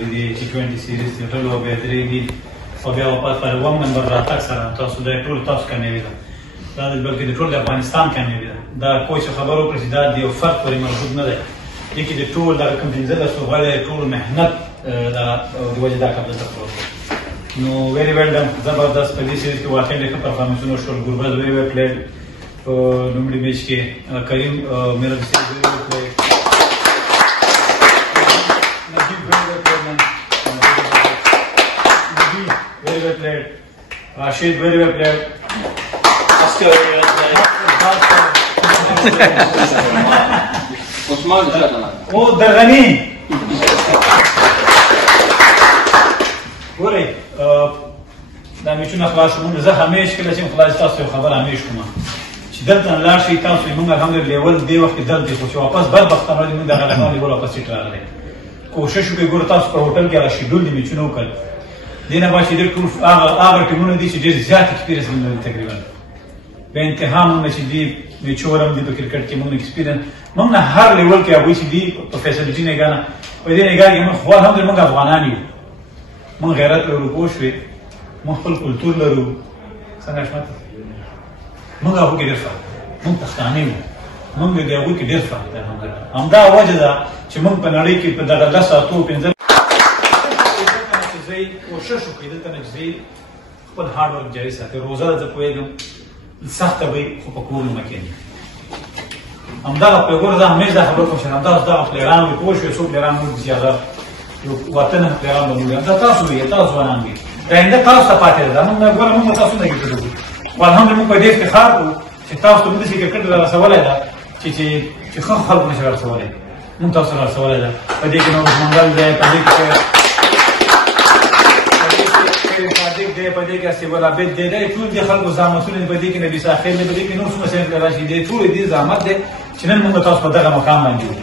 د دې T20 سیریز ټولو بیا درې دي او بیا واپس پر اووم نمبر راتګ سره تاسو د ټول تاسو کامیابي ده دا بلکې د ټول د افغانستان کامیابي ده دا کوچ خبر وکړي چې دا د یو فرد پورې محدود نه دی دې کې د ټول دغه کوم پنځه لسو غړي ټول محنت د وجې دا کار دلته پروت نو ویری ویل ډن زبردست په دې سیریز کې واقعي ډېر ښه پرفارمنسونه شول ګوربز ویری ویل پلیډ په لومړي میچ کې کریم میرا very well played. Rashid, very well played. Oscar, very well played. Osman, oh, Darghani. ګورئ دا میچونه خلاص شومونه زه همیش کله چې خلاص تاسو یو خبر همیش کوم چې دلته لاړ شئ تاسو موږ الحمدلله لیول دې وخت کې دلته خو چې واپس بدبختانه موږ دغه لګاو لیول واپس سیټ راغلی کوشش وکړئ ګوره تاسو په هوټل کې هغه شیډول د میچونه وکړئ دې نه بعد چې ډېر ټول هغه ټیمونه دي چې ډېر زیات ایکسپیرینس لري تقریبا په انتها موږ چې دي میچونه هم دي په کرکټ کې موږ ایکسپیرینس موږ نه هر لیول کې هغوی چې دي په فیسلټي نګاه نه په دې نګاه کې موږ خو الحمدلله موږ افغانان یو موږ غیرت لرو پوه شوې موږ خپل کلتور لرو څنګه حشمت موږ هغو کې ډېر فرق موږ پښتانه یو موږ د هغوی کې ډېر فرق دی الحمدلله همدا وجه ده چې موږ په نړۍ کې په دغه 10 اتو 15 کوشش وکړئ دلته نه چې خپل هارډ ورک جاري ساتئ روزه ده زه پوهېږم سخته به وي خو په کور نه کښېنئ همدغه ګوره زه همیش دا خبره کوم چې همدغه دغه پلیران وي پوه شوې څو پلیران موږ چې هغه یو وطن پلیران به موږ دا تاسو وي تاسو ځوانان وي دا آینده تاسو ته پاتې ده دا موږ ګوره موږ تاسو نه ګټو خو الحمدلله موږ په دې افتخار کوو چې تاسو ته موږ داسې کرکټ رارسولی ده چې ښه خلکو نشي رارسولی موږ تاسو رارسولی ده په دې کې نور منګل دی په دې کې صادق دی په دې کې اسیب العابد دی دا ټول دي خلکو زحمتونه دي په دې کې نبي ساخر دی په دې کې نور څومره شیان راشي دی ټول دي زحمت دی چې نن موږ تاسو په دغه مقام باندې یو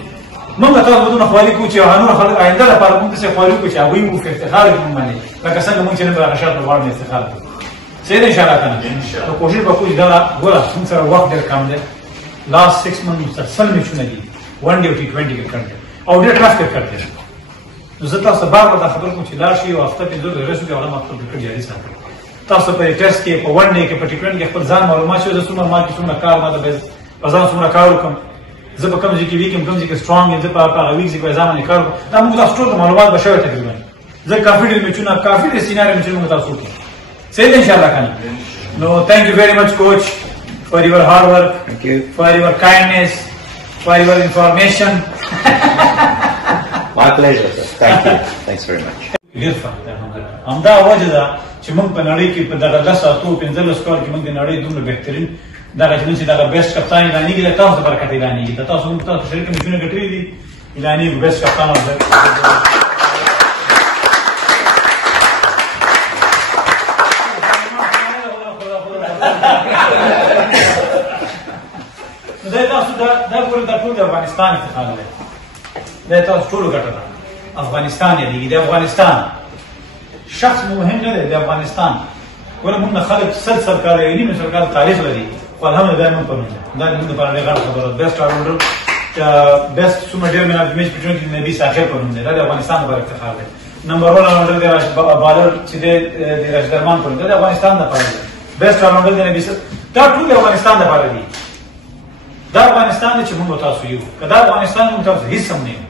موږ تاسو بدون خوالي کوو چې هغه خلک آینده لپاره موږ څه خوالي کوو چې هغوی مو افتخار کوي باندې لکه څنګه موږ چې نن راغشات په غواړو افتخار کوو صحیح ان شاء الله کنه نو کوشش وکړو چې دا ګوره موږ سره وخت ډېر کم دی لاست 6 منث مسلسل میچونه دي ون ډے او T20 کرکټ دی او ډېر ټف کرکټ دی نو زه تاسو بار بار دا خبره کوم چې لاړ شئ او هفته 15 ورځې کې هغه خپل کرکټ جاري ساتئ تاسو په ټیسټ کې په ون ډے کې په T20 کې خپل ځان معلومات شوي زه څومره ما کې څومره کار ما د په ځان څومره کار وکړم زه په کوم ځای کې ویک یم کوم ځای کې سترونګ یم زه په هغه ویک ځای کې ځان باندې کار وکړم دا موږ تاسو ټول معلومات به شوي تقریبا زه کافي ډېر میچونه کافي ډېر سیناري میچونه موږ تاسو وکړو صحیح ده انشاءالله کنه نو thank you very much coach for your hard work for your kindness for your information My pleasure, sir. Thank you. Thanks very much. ډېر فرق دی الحمدلله همدا وجه ده چې موږ په نړۍ کې په دغه 10 اتو 15 کال کې موږ د نړۍ دومره بهترین دغه چې نن چې دغه بیسټ کپتان اعلانېږي د تاسو د برکت اعلانېږي د تاسو موږ تاسو شریک میچونه ګټلي دي اعلانېږي بیسټ کپتان دا ګوره دا ټول د افغانستان افتخار دی دا تاسو ټولو ګټه ده افغانستان یادېږي د افغانستان شخص مهم نه دی د افغانستان ګوره موږ نه خلک سل کاله یا نیم سل کاله تاریخ لري خو الحمدلله موږ په نوم دا زموږ دپاره ډېر غټه خبره ده بیسټ آلراونډر بیسټ څومره ډېر مین اف د میچ په ټولنه کې نبي ساخر په نوم دی دا د افغانستان لپاره افتخار دی نمبر 1 آلراونډر دی بالر چې دی د راشد ارمان په نوم دی د افغانستان لپاره دی بیسټ آلراونډر دی نبي دا ټول د افغانستان لپاره دي دا افغانستان دی چې موږ تاسو یو که دا افغانستان موږ تاسو هېڅ هم نه یو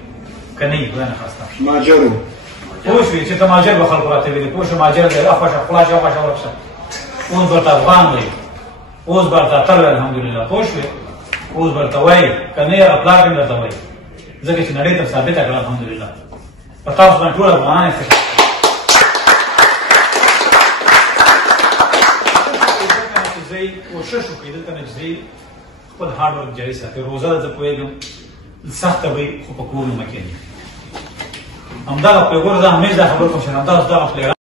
که نه یو خدای نخواسته مهاجر پوه شوې چې ته مهاجر به خلکو راته ویلې پوه شو مهاجر دی راخوشه خلاص راخوشه ورک شه اوس به ورته افغان دی اوس به ورته اتل وی الحمدلله پوه شوې اوس به ورته وایي که نه یې هغه پلار هم درته وایي ځکه چې نړۍ ته ثابته کړه الحمدلله په تاسو باندې ټول افغانان افتخار کوشش وکړئ دلته نه چې خپل هارډ ورک جاري ساتئ روزه ده زه پوهېږم سخته به وي خو په کور نه کښېنئ همدغه ګوره زه همیش دا خبره کوم چې همدغه پلیران